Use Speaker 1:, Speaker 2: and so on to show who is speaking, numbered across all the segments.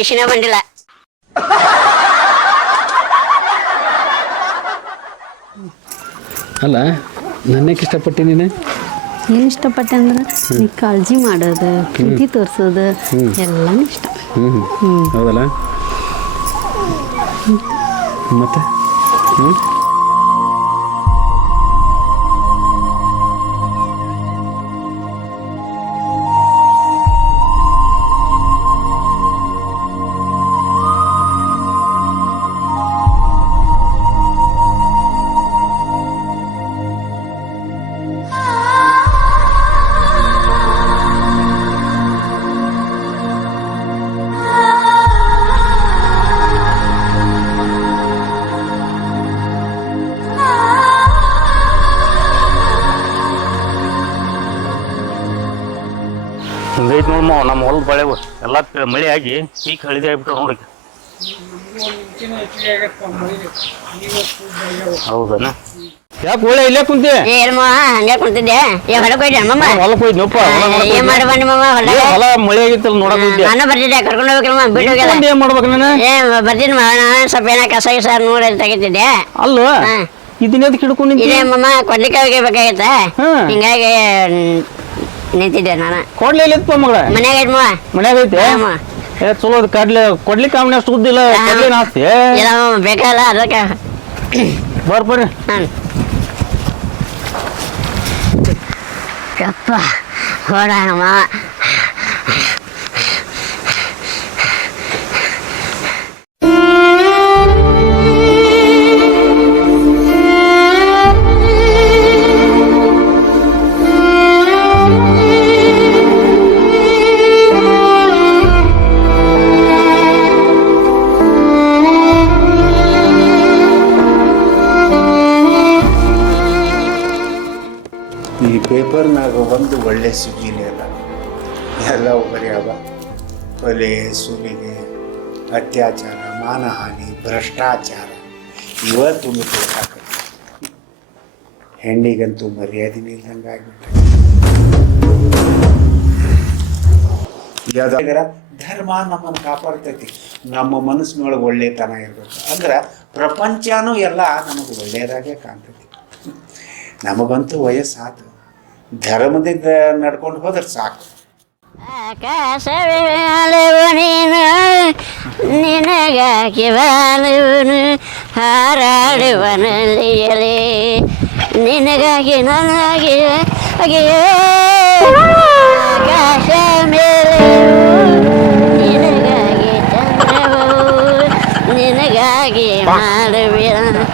Speaker 1: ಮಿಷಿನ ಬಂದಿಲ್ಲ
Speaker 2: ಅಲ್ಲ ನನ್ನಕ್ಕೆ ಇಷ್ಟಪಟ್ಟು ನೀನು?
Speaker 3: ಏನು ಇಷ್ಟಪಟ್ಟೆ ಅಂದ್ರೆ ನೀ ಕಾಳಜಿ ಮಾಡೋದು ಪ್ರೀತಿ ತೋರಿಸೋದು ಎಲ್ಲನೂ ಇಷ್ಟ.
Speaker 2: ಹ್ಞೂ ಹೌದಲ್ಲ? ಮತ್ತೆ? ಹ್ಞೂ
Speaker 4: ಹಿಂಗೈತಿ ನಮ್ಮ ಹೊಲದ ಬಳೆವು ಎಲ್ಲ ಮಳೆ ಆಗಿ ಪೀಕ್ ಹಳಿದೆ ಆಗ್ಬಿಟ್ಟು ನೋಡಿ ಹೌದನ?
Speaker 2: ಯಾಕೆ ಒಳ್ಳೆ ಇಲ್ಲೇ ಕುಂತಿ?
Speaker 1: ಹಂಗೆ ಕುಂತಿದ್ದೆ. ಏ ಹೊಲಕ್ಕೆ ಹೋಯ್ದೆ ಮಮ್ಮ
Speaker 2: ಹೊಲಕ್ಕೆ ನೋಡಕ್
Speaker 1: ಏನ್ ಮಾಡಿ ಬನ್ನಿ ಮಮ್ಮ ಹೊಲ
Speaker 2: ಹೊಲ ಮಳೆ ಆಗಿತ್ತಲ್ಲ ನೋಡಕ್ ಹೋಯ್ದೆ
Speaker 1: ನಾನು ಬರ್ತಿದ್ದೆ ಕರ್ಕೊಂಡು ಹೋಗ್ಬೇಕಲ್ಮ ಬಿಟ್ಟು
Speaker 2: ನಿಂತ್ಕೊಂಡ್ ಏನ್ ಮಾಡ್ಬೇಕು ನಾನು?
Speaker 1: ಏ ಬರ್ತೀನಿ ನಾನು ಸ್ವಲ್ಪ ಏನ ಕಸ ಗಿಸ ನೋಡಿ ತೆಗಿತಿದ್ದೆ.
Speaker 2: ಅಲ್ಲೋ
Speaker 1: ಹಾ.
Speaker 2: ಇದನ್ನ ಹಿಡ್ಕೊಂಡು ನಿಂತಿ?
Speaker 1: ಇದೇ ಮಮ್ಮ ಕೊಡ್ಲಿಕ್ಕೆ ಹೋಗ್ಬೇಕಾಗೈತ. ಹಿಂಗಾಗಿ ನಿಂತಿದ್ದೆ ನಾನು
Speaker 2: ಕೊಡ್ಲಿ ಇಲ್ಲಪ್ಪ ಮಗಳ
Speaker 1: ಮನ್ಯಾಗ ಐತ್ ಮವ
Speaker 2: ಮನ್ಯಾಗ ಐತೆ
Speaker 1: ಹ್ಮ್.
Speaker 2: ಏ ಚಲೋ ಅದು ಕಡ್ಲೆ ಕೊಡ್ಲಿಕ್ಕೆ ಅವನ ಅಷ್ಟು ಉದ್ದಿಲ್ಲ ಕೊಡ್ಲಿ ನಾಸ್ತಿ
Speaker 1: ಇಲ್ಲ ಮಮ್ಮ ಬೇಕಲ್ಲ ಅದಕ್ಕೆ
Speaker 2: ಬರ್ ಬರ್ರಿ
Speaker 1: ಹಾಂ ಯಪ್ಪ ಹೊಡಮ್ಮ
Speaker 5: ಈ ಅತ್ಯಾಚಾರ, ಮಾನಹಾನಿ, ಭ್ರಷ್ಟಾಚಾರ, ಇವತ್ತು ಹೆಣ್ಣಿಗಂತೂ ಮರ್ಯಾದೆ ನಿಲ್ದಂಗೆ ಆಗ್ಬಿಟ್ಟ ಧರ್ಮ ನಮ್ಮನ್ನು ಕಾಪಾಡ್ತೈತಿ. ನಮ್ಮ ಮನಸ್ಸಿನೊಳಗೆ ಒಳ್ಳೆತನ ಇರಬೇಕು. ಅಂದ್ರೆ ಪ್ರಪಂಚನೂ ಎಲ್ಲ ನಮಗೆ ಒಳ್ಳೆಯದಾಗೆ ಕಾಣ್ತೈತಿ. ನಮಗಂತೂ ವಯಸ್ಸಾತು. ಧರ್ಮದಿಂದ ನಡ್ಕೊಂಡು ಹೋದ್ರೆ ಸಾಕು.
Speaker 1: ಆಕಾಶವೇಲವು ನೀನು ನಿನಗಾಕಿ ಬಾಳುವನು ಹಾರಾಡುವನಲ್ಲಿಯಲೇ ನಿನಗಾಗಿ ನನಗೆ ಹಾಗೆಯೇ ಆಕಾಶ ಮೇಲೆ ನಿನಗಾಗಿ ಚಂದ್ರವು ನಿನಗಾಗಿ ಮಾಡುವ?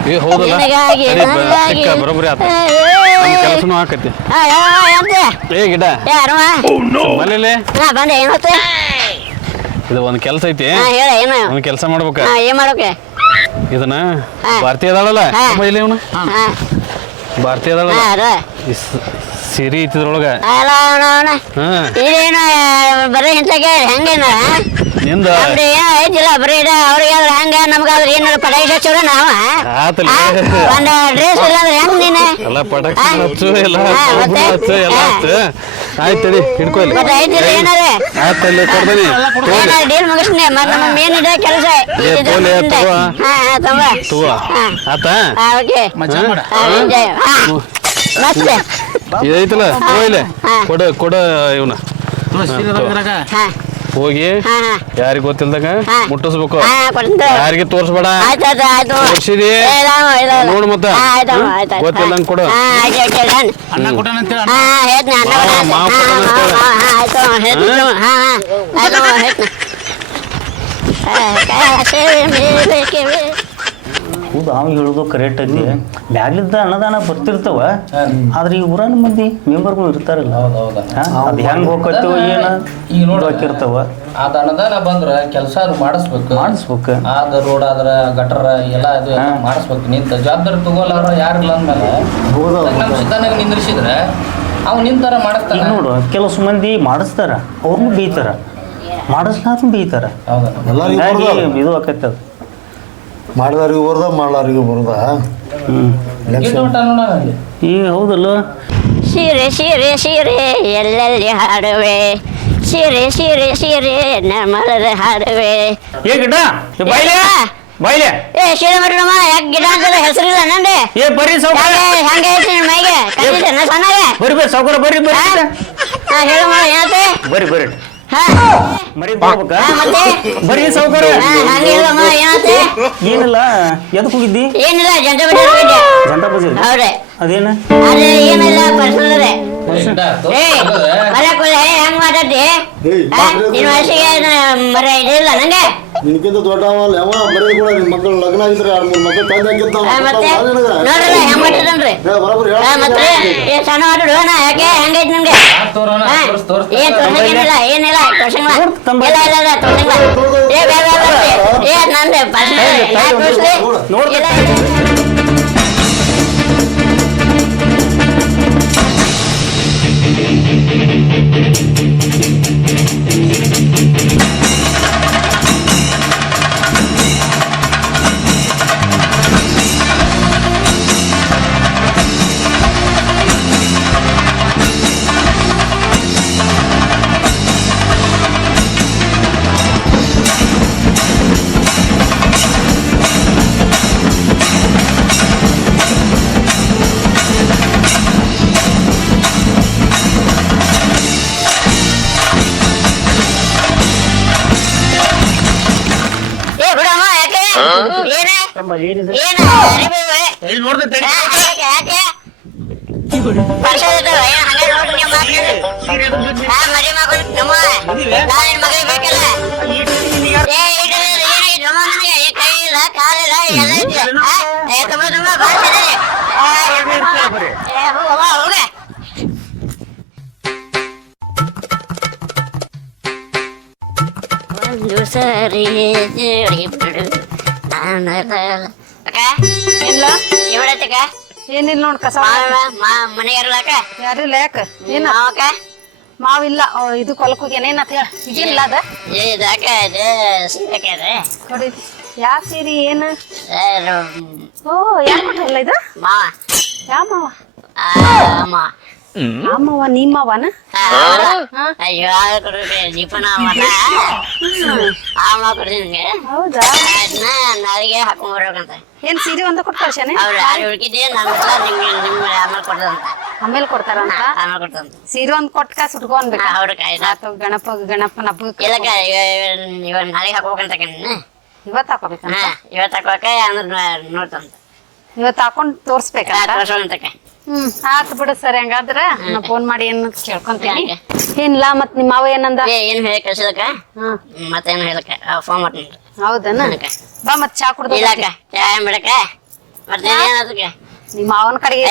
Speaker 1: ನಿನಗಾಗಿ ನನಗಾಗಿ
Speaker 2: ಕೆಲಸನೂ
Speaker 1: ಎಂತೆ?
Speaker 2: ಏ ಗಿಡ.
Speaker 1: ಬಂದೆ ಏನತ್ತೆ
Speaker 2: ಇದು ಒಂದು ಕೆಲಸ ಐತಿ.
Speaker 1: ಹಾ ಹೇಳ ಏನು?
Speaker 2: ಒಂದು ಕೆಲಸ ಮಾಡ್ಬೇಕ.
Speaker 1: ಹಾ ಏನ್ ಮಾಡೋಕೆ
Speaker 2: ಇದನ್ನ. ಭಾರತೀಯ ಅದಾಳಲ್ಲ. ಇಲ್ಲಿ ಇವನು?
Speaker 1: ಹಾ.
Speaker 2: ಭಾರತೀಯ ಅದಾಳಲ್ಲ? ಸಿರಿ ಐತಿದ್ರೊಳಗ
Speaker 1: ಅಲ್ಲ ಅವನ ಅವನ
Speaker 2: ಹಾ.
Speaker 1: ಇದೇನು ಬರೀ ಇಂತಕ್ಕೆ ಹೆಂಗೇನ
Speaker 2: ನಿಂದ?
Speaker 1: ನಮ್ದು ಏನೋ ಐತಿಲ್ಲ ಬರೀ ಇದು ಅವ್ರಿಗೆ ಆದ್ರೆ ಹಂಗ ನಮ್ಗಾದ್ರೆ ಏನಾರ ಪಟಾಕಿ ಹಚ್ಚೋರ ನಾವ
Speaker 2: ಆತಲ್ಲ
Speaker 1: ಆ, ಒಂದ್ ಡ್ರೆಸ್ ಇಲ್ಲ ಅಂದ್ರೆ ಹೆಂಗ್ ನೀನು?
Speaker 2: ಎಲ್ಲ ಪಟಾಕಿ
Speaker 1: ಹಾ.
Speaker 2: ಹಚ್ಚು ಎಲ್ಲ
Speaker 1: ಹಾ,
Speaker 2: ಒಬ್ಬರು
Speaker 1: ಮತ್ತೆ?
Speaker 2: ಹಚ್ಚು ಎಲ್ಲ
Speaker 1: ಹಾ.
Speaker 2: ಹಚ್ಚು. ಆಯ್ತು ತಡಿ ಹಿಡ್ಕೊ ಇಲ್ಲಿ.
Speaker 1: ಮತ್ತೆ ಐತಿಲ್ಲ ಏನಾರ
Speaker 2: ಆಯ್ತಲ್ಲಿ ಕೊಡ್ದನಿ
Speaker 1: ಏನಾರ ಡೀಲ್ ಮುಗಿಸ್ನಿ ಮತ್ತೆ ನಮ್ಮ ಮೇನ್ ಇದೆ ಕೆಲಸ.
Speaker 2: ಏ, ತೋಲೆ, ತಗೋ.
Speaker 1: ಹಾ. ಹಾ ಹಾ ಹಾ?
Speaker 2: ಇದೈತಲ್ಲ?
Speaker 1: ಹೋಗ್ಲೆ.
Speaker 2: ಕೊಡ ಕೊಡ ಇವನ.
Speaker 1: ಹಾ.
Speaker 2: ಹೋಗಿ ಯಾರಿಗ ಗೊತ್ತಿಲ್ದಾಗ. ಮುಟ್ಟಿಸ್ಬೇಕು. ಯಾರಿಗೆ ತೋರ್ಸ್ಬೇಡ.
Speaker 1: ಆಯ್ತು ಆಯ್ತು ಆಯ್ತು
Speaker 2: ತೋರ್ಸಿದಿ? ನೋಡು ಮತ್ತೆ. ಗೊತ್ತಿಲ್ಲಂಗ್ ಕೊಡು.
Speaker 1: ಹಾ,
Speaker 6: ಹೌದು ಅವ್ನು ಹೇಳೋದು ಕರೆಕ್ಟ್ ಐತಿ. ಬ್ಯಾಗ್ಲಿದ್ದ ಅನ್ನದಾನ ಬರ್ತಿರ್ತಾವ. ಆದ್ರೆ ಈ ಊರನ ಮಂದಿ ಮೆಂಬರ್ಗಳು ಇರ್ತಾರಲ್ಲ. ಅದು ಅದ್ ಹೆಂಗ್ ಹೋಗತ್ತೋ ಏನ
Speaker 7: ಈಗ ನೋಡಿ
Speaker 6: ಹಾಕಿರ್ತಾವ
Speaker 7: ಅದ ಅನುದಾನ ಬಂದ್ರ ಕೆಲಸ ಅದು ಮಾಡಿಸ್ಬೇಕು.
Speaker 6: ಮಾಡಿಸ್ಬೇಕು.
Speaker 7: ಆದ ರೋಡ್ ಆದ್ರ ಗಟರ ಎಲ್ಲ ಅದು ಎಲ್ಲ ಮಾಡಿಸ್ಬೇಕು. ನಿಂತ ಜವಾಬ್ದಾರಿ ತಗೋಲಾರ ಯಾರಿಲ್ಲ ಅಂದ್ಮೇಲೆ ನಮ್ಮ ಸಿದ್ಧಾನಾಗ ನಿಂದ್ರಿಸಿದ್ರೆ ಅವ್ ನಿಂತಾರ ಮಾಡಸ್ತಾನ.
Speaker 6: ನೋಡು ಕೆಲವು ಮಂದಿ ಮಾಡಿಸ್ತಾರ ಅವ್ರನ್ನೂ ಬೀತಾರ. ಮಾಡಿಸ್ಲಾರ್ನು ಬೀತಾರ.
Speaker 7: ಹೌದಾ.
Speaker 8: ಎಲ್ಲರಿಗೂ
Speaker 6: ಇದು ಆಕೈತೆ ಅದು.
Speaker 8: ಮಾಡಿದವ್ರಿಗೂ ಬರೋದ ಮಾಡ್ಲಾರಿಗೂ ಬರೋದ.
Speaker 6: ಹ್ಮ್
Speaker 7: ನೋಡೋಣ ಅಲ್ಲಿ?
Speaker 6: ಈಗ ಹೌದಲ್ಲ?
Speaker 1: ಸೀರೆ ಸೀರೆ ಸೀರೆ ಎಲ್ಲೆಲ್ಲಿ ಹಾಡುವೆ? ಸೀರೆ ಸೀರೆ ಸೀರೆ ನಮ್ಮಳದ ಹಾಡುವೆ.
Speaker 6: ಏ ಗಿಡ ಏ ಬಾಯ್ಲೆ
Speaker 1: ಏ ಶ್ರೀರಾಮ ಯಾಕೆ ಗಿಡ ಅಂತ ಹೆಸರಿಲ್ಲ ನಂದೆ?
Speaker 6: ಏ ಬರ್ರಿ
Speaker 1: ಸೌಕರ್ಯ ಹಂಗೆ ಐತಿ ಮೈಗೆ. ಕಟ್ಟಿದ್ದೆ ನಾ ಸಣ್ಣಗೆ.
Speaker 6: ಬರ್ರಿ ಬರ್ರಿ ಸೌಕರ್ಯ ಬರ್ರಿ ಬರ್ರಿ.
Speaker 1: ಹಾ ಹೇಳು ಮಗ ಏನತ್ತೆ
Speaker 6: ಬರ್ರಿ ಬರ್ರಿ. ಮರಿ ಬರ್ಬೇಕಾ
Speaker 1: ಹಾ, ಮತ್ತೆ?
Speaker 6: ಬರ್ರಿ ಸಾವ್ಕಾರ ಏನಿಲ್ಲ ಎದಕ್ ಹೋಗಿದ್ದಿ?
Speaker 1: ಏನಿಲ್ಲ ಜಂಟ ಹೋಗಿದ್ದೆ.
Speaker 6: ಅದೇನ?
Speaker 1: ಅದೇ ಏನಿಲ್ಲ ಪರ್ಸನಲ್ ಏ ಬರಕೊಲ್ಲ ಹೆಂಗ್ ಮಾತಾಡ್ತಿ? ನೀನು ನಿನ್ ವಯಸ್ಸಿಗೆ ಮರ ಇದಿಲ್ಲ ನಂಗೆ?
Speaker 8: ನಿನಕಿಂತ ದೊಡ್ಡವ ಯಾವ ಬರೀ ಕೂಡ ನಿಮ್ ಮಕ್ಕಳು ಲಗ್ನ ಆಗಿದ್ರೆ ಎರಡು ಮೂರು ಮಕ್ಕಳು ತಂದೆ ಹಾಕಿರ್ತಾವ
Speaker 1: ನೋಡ್ರಿ ಏನಿಲ್ಲ ನೋಡ್ರಲ್ಲ ಹೆಂಗ್ ಮಾತಾಡ್ತಾನ್ರಿ
Speaker 8: ಬರೋಬ್ಬರಿ
Speaker 1: ಹಾ, ಮತ್ತೆ? ಏ ಸಣ್ಣ ಮಾತಾಡು ನಾ ಯಾಕೆ ಹೆಂಗೈತಿ ನಿಮ್ಗೆ ಏನ್ ತೋರ್ಸಂಗಿಲ್ಲ ಏನಿಲ್ಲ ತೋರ್ಸಂಗಿಲ್ಲ. ಇಲ್ಲ ಇಲ್ಲ ಇಲ್ಲ ತೋರ್ಸಂಗಿಲ್ಲ. ಏ ಬೇಡ. ಏ ನಂದೆ ಪರ್ಸನಲ್ ತೋರ್ಸ್ಲಿ? ಇಲ್ಲ. ಕೈ ಇಲ್ಲ ಕಾಲಿಲ್ಲ ಎಲ್ಲ ಐತಿ ಹಾ? ಏ ತುಂಬ ತುಂಬ ಭಾಷೆ ಇದೆ. ಆ, ಏ ಹೋಗ ಹೋಗ ಒಂದು ಸರಿ ಇವಡತ್ತಕ್ಕ
Speaker 3: ಏನಿಲ್ಲ ನೋಡ್ ಕಸ
Speaker 1: ಮನೆಯಾರಲ್ಲ
Speaker 3: ಯಾರಿಲ್ಲ ಯಾಕ? ಏನ?
Speaker 1: ಮಾವಕ್ಕ
Speaker 3: ಮಾವಿಲ್ಲ. ಇದು ಕೊಲಕ್ ಹೋಗ್ಯಾನ ಅಂತ ಹೇಳ. ಇದಿಲ್ಲ ಅದ.
Speaker 1: ಏ ಇದು ಸೀರೆಕ್ಕೆ ಇದೆ
Speaker 3: ನೋಡಿ ಯಾ ಸೀರಿ ಏನ? ಓ ಯಾರ್ ಕೊಟ್ಟಲ್ಲ ಇದು?
Speaker 1: ಮಾವ.
Speaker 3: ಯಾವ ಮಾವ? ಮಾವ. ನೀ
Speaker 1: ನಿಮ್ಮವನ ಅಯ್ಯೋ ಕೊಡ್ರಿ ದೀಪನ ಮಠ ಆಮ ಕೊಡ್ತೀನಿ ನಿಮ್ಗೆ.
Speaker 3: ಹೌದಾ?
Speaker 1: ಅದನ್ನ ನಾಳೆಗೆ ಹಾಕೊಂಡ್ ಬರ್ಬೇಕಂತ.
Speaker 3: ಏನ್ ಸೀರೆ ಒಂದ
Speaker 1: ಅವ್ರು ಹುಡುಕಿದ್ದೆ ನಾನು ನಿಮ್ಗೆ ಆಮೇಲೆ ಕೊಡ್ದಂತ.
Speaker 3: ಆಮೇಲೆ ಕೊಡ್ತಾರಂತ?
Speaker 1: ಆಮೇಲೆ ಕೊಡ್ತಂತ
Speaker 3: ಸೀರೆ ಒಂದ್ ಕೊಟ್ಟು ಕಾಸು ಉಟ್ಕೊಂಡ್ಬೇಕ
Speaker 1: ಅವ್ರ
Speaker 3: ಗಣಪ ಗಣಪನ ಹಬ್ಬಕ್ಕೆ
Speaker 1: ನಾಳೆಗೆ ಹಾಕೋಬೇಕಂತ ಕಣ್ಣ
Speaker 3: ಇವತ್ತು ಹಾಕೋಬೇಕಂತ?
Speaker 1: ಇವತ್ತು ಹಾಕೋಕ ಅಂದ್ರೆ ನೋಡ್ತಂತ.
Speaker 3: ಇವತ್ತು ಹಾಕೊಂಡ್ ತೋರ್ಸ್ಬೇಕಂತ?
Speaker 1: ತೋರ್ಸೋಂತಕ್ಕ
Speaker 3: ಹ್ಮ್ ಆತ್ ಬಿಡು ಸರ್ ಹಂಗಾದ್ರ ನಾ ಫೋನ್ ಮಾಡಿ ಏನ್ ಕೇಳ್ಕೊಂತೀನಿ? ಏನಿಲ್ಲ ಮತ್ ನಿಮ್ಮ ಮಾವ ಏನಂದ?
Speaker 1: ಏ ಏನು ಹೇಳಿ ಕಳ್ಸಿದಕ್ಕ? ಮತ್ತೇನು ಹೇಳಕ್ಕ? ಫೋನ್ ಮಾಡ್ತೀನಿ.
Speaker 3: ಹೌದನ. ಬಾ ಮತ್ ಚಾ ಕುಡ್ದು
Speaker 1: ಇಲ್ಲಕ್ಕ ಟೈಮ್ ಬಿಡಕ್ಕ? ಮತ್ತೆ ಏನದಕ್ಕೆ
Speaker 3: ನಿಮ್ಮ ಮಾವನ ಕಡೆಗೆ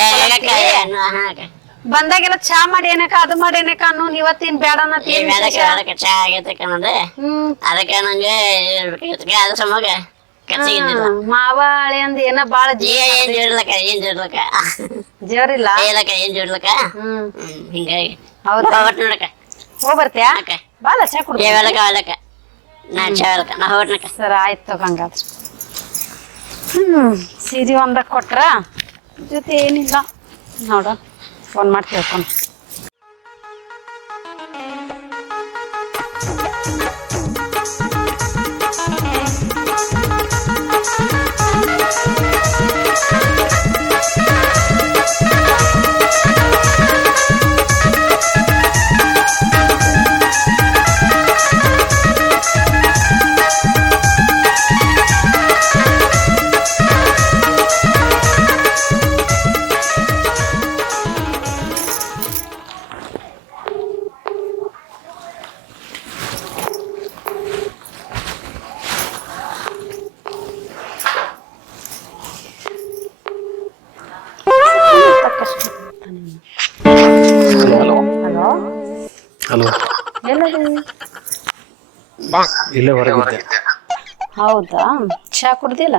Speaker 3: ಬಂದಾಗೆಲ್ಲ ಚಾ ಮಾಡಿ ಏನಕ್ಕ ಅದು ಮಾಡಿ ಏನಕ್ಕ ಅನ್ನು ಇವತ್ತೇನ್ ಬೇಡ ಏನ್
Speaker 1: ಬೇಡಕ್ಕ? ಬೇಡಕ್ಕ ಚಾ ಆಗೈತಕ್ಕ ನಂದು. ಅದಕ್ಕೆ ನಂಗೆ ಅದ್ರ ಸಮಾಗ ಕಚ್ಚಿಗಿದ್ದಿಲ್ಲ
Speaker 3: ಹ್ಮ್, ಮಾವ ಹಳೆ ಅಂದ್ ಏನ ಬಾಳ
Speaker 1: ಏನ್ ಜೋಡ್ಲಕ್ಕ ಏನ್ ಜೋಡ್ಲಕ್ಕ
Speaker 3: ಜೋರಿಲ್ಲ?
Speaker 1: ಏಲಕ್ಕ ಏನ್ ಜೋಡ್ಲಕ್ಕ
Speaker 3: ಹ್ಮ್.
Speaker 1: ಹಿಂಗಾಗಿ.
Speaker 3: ಹೌದು?
Speaker 1: ಹೊಟ್ ಹೋಗಿ
Speaker 3: ಹೋಗ್ ಬರ್ತೀಯಾ? ಬಾಳ ಚಾ ಕುಡ್ದ
Speaker 1: ಏ ವೇಳಕ್ಕ ವೇಳಕ್ಕ ನಾ ಚಾ ನಾ ಹೋಗ್ನಕ
Speaker 3: ಸರ ಆಯ್ತು ಹಂಗಾದ್ರೆ. ಹ್ಮ್ ಸೀರೆ ಒಂದ ಕೊಟ್ರ? ಜೊತೆ ಏನಿಲ್ಲ. ನೋಡ ಫೋನ್ ಮಾಡಿ ಕೇಳ್ಕೊಂಡು ಹಲೋ.
Speaker 2: ಇಲ್ಲೇ ಹೊರಗಿದ್ದೆ.
Speaker 3: ಹೌದಾ? ಚಾ ಕುಡ್ದಿಲ್ಲ?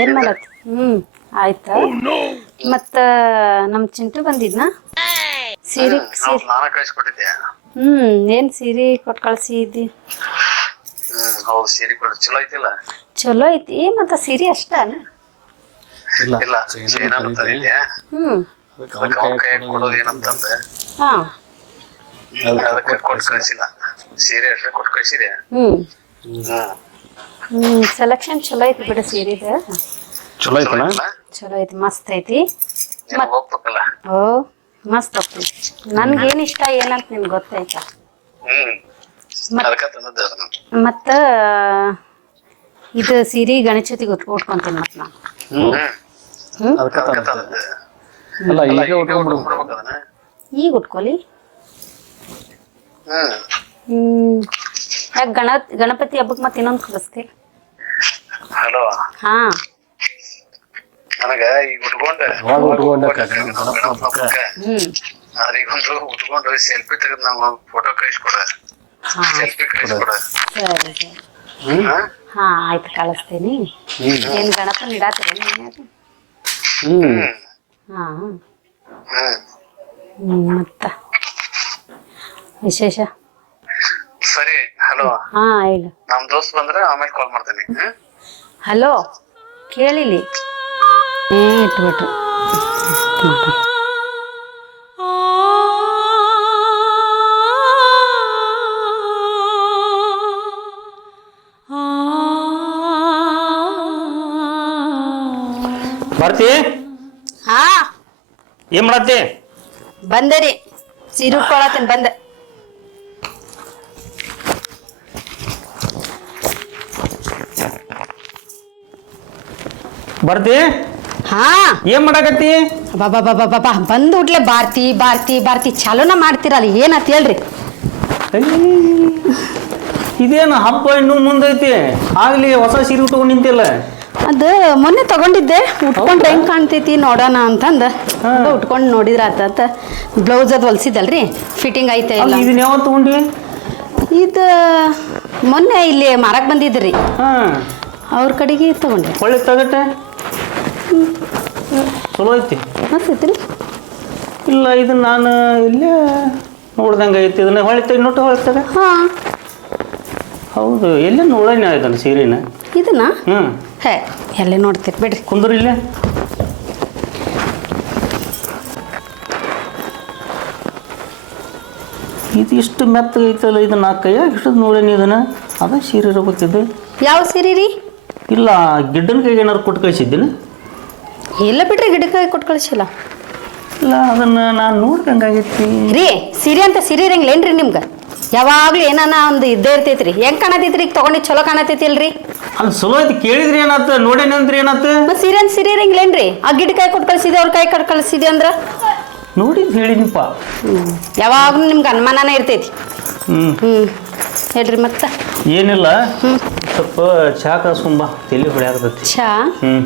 Speaker 3: ಏನ್ ಮಾಡತ್ ಹ್ಮ್ ಆಯ್ತಾ? ಮತ್ತ ನಮ್ ಚಿಂಟು ಬಂದಿದ್ನಾ? ಸೀರೆ ಸೀರೆ ಹ್ಮ್ ಏನ್ ಸೀರೆ ಕೊಟ್ ಕಳ್ಸಿದ್ದಿ?
Speaker 9: ಹ್ಮ್ ಹೌದು ಸೀರೆ ಕೊಡ. ಚಲೋ
Speaker 3: ಐತಿ. ಮತ್ತ ಸೀರೆ ಅಷ್ಟ ಹ್ಮ್.
Speaker 9: ಅವ್ನ ಕೊಡೋದು ಏನಂತಂದೆ
Speaker 3: ಹಾ.
Speaker 9: ಅದಕ್ಕೆ ಕೊಟ್ಟು ಕಳ್ಸಿಲ್ಲ. ಸೀರೆ ಅಷ್ಟೇ ಕೊಟ್ಟು ಕಳ್ಸಿದೆ
Speaker 3: ಹ್ಮ್.
Speaker 9: ಹ್ಮ್
Speaker 3: ಹ್ಮ್ ಸೆಲೆಕ್ಷನ್ ಚಲೋ ಐತಿ ಬಿಡ ಸೀರಿದ
Speaker 2: ಚಲೋ ಐತನ?
Speaker 3: ಚಲೋ ಐತಿ ಮಸ್ತ್ ಐತಿ.
Speaker 9: ಹೋಗ್ಬೇಕಲ್ಲ?
Speaker 3: ಓ ಮಸ್ತ್ ಐತಿ ನನ್ಗೇನ್ ಇಷ್ಟ ಏನಂತ ನಿಮ್ಗೆ ಗೊತ್ತಾಯ್ತಾ?
Speaker 9: ಹ್ಮ್. ಅದಕ್ಕೆ ತಂದದ್ದು ಅದನ್ನ
Speaker 3: ಮತ್ತ ಇದು ಸೀರೆ ಗಣೇಶತಿಗೆ ಉಟ್ಕೊಂತೀನಿ ಮತ್ ನಾನು.
Speaker 9: ಹ್ಮ್. ಅದಕ್ಕೆ ತಂದದ್ದು.
Speaker 2: ಅಲ್ಲ ಈಗ
Speaker 9: ಈಗ
Speaker 2: ಉಟ್ಕೊಂಡ್ಬಿಡು.
Speaker 9: ಅದನ್ನ
Speaker 3: ಈಗ ಉಟ್ಕೊಲಿ
Speaker 9: ಹ್ಮ್.
Speaker 3: ಹ್ಮ್. ಯಾಕೆ ಗಣ ಗಣಪತಿ ಹಬ್ಬಕ್ಕೆ ಮತ್ತೆ ಇನ್ನೊಂದು ಕಳಿಸ್ತಿ.
Speaker 9: ಹಲೋ.
Speaker 3: ಹಾ.
Speaker 9: ನನಗ ಈಗ ಉಟ್ಕೊಂಡ.
Speaker 3: ಹ್ಮ್.
Speaker 9: ಅದ್ರೀಗ ಒಂದು ಉಟ್ಕೊಂಡು ಸೆಲ್ಫಿ ತೆಗೆದು ನಮ್ಮ ಫೋಟೋ ಕಳಿಸ್ಕೊಡ.
Speaker 3: ಹ್ಮ್
Speaker 9: ಸೆಲ್ಫಿ ಕಳಿಸ್ಕೊಡ.
Speaker 3: ಸರಿ ಸರಿ.
Speaker 9: ಹಾ?
Speaker 3: ಹಾ ಆಯ್ತು ಕಳಿಸ್ತೀನಿ. ಏನ್ ಗಣಪನ ಇಡಾತೀರ
Speaker 2: ಹ್ಮ್.
Speaker 3: ಹಾ. ಮತ್ತ? ವಿಶೇಷ?
Speaker 9: ಸರಿ ಹಲೋ.
Speaker 3: ಹಾ ಹೇಳು.
Speaker 9: ನಮ್ ದೋಸ್ತ್ ಬಂದ್ರೆ ಆಮೇಲೆ ಕಾಲ್ ಮಾಡ್ತೀನಿ
Speaker 3: ಹಲೋ ಕೇಳಿಲಿ? ಏ ಇಟ್ಬಿಟ್ರು.
Speaker 6: ಬರ್ತಿ? ಏನ್ ಮಾಡತ್ತಿ
Speaker 3: ಬಂದರಿ ರೀ ಬಂದ.
Speaker 6: ಬರ್ತಿ?
Speaker 3: ಹಾ.
Speaker 6: ಏನ್ ಮಾಡಕತ್ತಿ?
Speaker 3: ಬಾಬಾ ಬಾಬಾ ಬಾಬಾ ಬಂದು ಉಟ್ಲೆ ಬಾರ್ತಿ ಬಾರ್ತಿ ಬಾರ್ತಿ ಚಾಲೋನ ಮಾಡ್ತಿರಲ್ಲ ಏನತ್ ಹೇಳ್ರಿ?
Speaker 6: ಇದೇನು ಹಬ್ಬ ಇನ್ನು ಮುಂದೈತಿ ಆಗ್ಲಿ ಹೊಸ ಸೀರೆ ಉಟ್ಕೊಂಡು ನಿಂತಿಲ್ಲ.
Speaker 3: ಅದು ಮೊನ್ನೆ ತಗೊಂಡಿದ್ದೆ. ಉಟ್ಕೊಂಡ್ರೆ ಹೆಂಗ್ ಕಾಣ್ತೈತಿ ನೋಡೋಣ ಅಂತಂದ. ಉಟ್ಕೊಂಡು ನೋಡಿದ್ರ ಆತ ಬ್ಲೌಸ್ ಅದು ಹೊಲ್ಸಿದಲ್ರಿ ಫಿಟ್ಟಿಂಗ್ ಐತೆ
Speaker 6: ಇದನ್ನ ತಗೊಂಡಿ
Speaker 3: ಇದು ಮೊನ್ನೆ ಇಲ್ಲಿ ಮಾರಕ್ ಬಂದಿದ್ರಿ. ಅವ್ರ ಕಡೆಗೆ ತಗೊಂಡೆ.
Speaker 6: ಒಳ್ಳೆ ತಗಟ್ಟೆ ಚಲೋ ಐತಿ.
Speaker 3: ಮತ್ತೈತ್ರಿ
Speaker 6: ಇಲ್ಲ ಇದು ನಾನು ಇಲ್ಲೇ ನೋಡ್ದಂಗೆ ಐತಿ. ಇದನ್ನ ಹೊಳಿತೈ ತೆಗಿ ನೋಟು ಹೊಳಿತಾರೆ ಹಾಂ
Speaker 3: ಹಾ.
Speaker 6: ಹೌದು ಎಲ್ಲೇ ನೋಡೋಣ ಆಯ್ತಲ್ಲ ಸೀರೆನ?
Speaker 3: ಇದನ್ನ?
Speaker 6: ಹ್ಞೂ
Speaker 3: ಹೇ ಎಲ್ಲೇ ನೋಡ್ತೀರಿ ಬಿಡ್ರಿ.
Speaker 6: ಕುಂದ್ರಿ ಇಲ್ಲೇ. ಇದು ಇಷ್ಟು ಮೆತ್ತಗೈತಲ್ಲ ಇದು ನಾಲ್ಕು ಕೈಯಾಗ ಇಷ್ಟು ನೋಡೇನಿ ಇದನ್ನ? ಅದ ಸೀರೆ ಇರಬೇಕಿದ್ದು
Speaker 3: ಯಾವ ಸೀರೆ ರೀ?
Speaker 6: ಇಲ್ಲ ಗಿಡ್ಡನ ಕೈಗೆ ಏನಾರು ಕೊಟ್ಟು ಕಳಿಸಿದ್ದೀನಿ?
Speaker 3: ಇಲ್ಲ ಬಿಡ್ರಿ ಗಿಡಕ್ಕೆ ಕೊಟ್ಟು ಕಳಿಸಿಲ್ಲ.
Speaker 6: ಇಲ್ಲ ಅದನ್ನ ನಾನು ನೋಡ್ದಂಗಾಗೈತಿ
Speaker 3: ರೀ ಸೀರೆ ಅಂತ ಸೀರೆ ಇರಂಗಿಲ್ಲ ಏನ್ರಿ ನಿಮ್ಗೆ? ಯಾವಾಗ್ಲೂ ಏನಾನ ಒಂದು ಇದ್ದೇ ಇರ್ತೈತ್ರಿ. ಹೆಂಗ್ ಕಾಣತೈತ್ರಿ? ಈಗ ತಗೊಂಡಿ ಚಲೋ ಕಾಣತೈತಿ ಇಲ್ರಿ
Speaker 6: ಅಲ್ಲಿ ಚಲೋ ಐತಿ ಕೇಳಿದ್ರಿ ಏನಾತ? ನೋಡೇನಂದ್ರಿ ಏನಾತ?
Speaker 3: ಸೀರೆ ಅಂತ ಸೀರೆ ಇರಂಗಿಲ್ಲೇನ್ರಿ ಆ ಗಿಡ ಕೈ ಕೊಟ್ಟು ಕಳ್ಸಿದೆ ಅವ್ರ ಕೈ ಕೊಟ್ಟು ಕಳ್ಸಿದೆ ಅಂದ್ರ?
Speaker 6: ನೋಡಿದ್ ಹೇಳಿದ್ನಪ್ಪ
Speaker 3: ಯಾವಾಗ್ಲೂ ನಿಮ್ಗೆ ಅನುಮಾನನೇ ಇರ್ತೈತಿ.
Speaker 6: ಹ್ಮ್.
Speaker 3: ಹ್ಮ್. ಹೇಳ್ರಿ ಮತ್ತ.
Speaker 6: ಏನಿಲ್ಲ. ಸ್ವಲ್ಪ ಚಾ ಕಾಸ್ಕೊಂಬ ತಲೆ ಹೊಡ್ಯಾಕತೈತಿ
Speaker 3: ಚಾ? ಹ್ಮ್.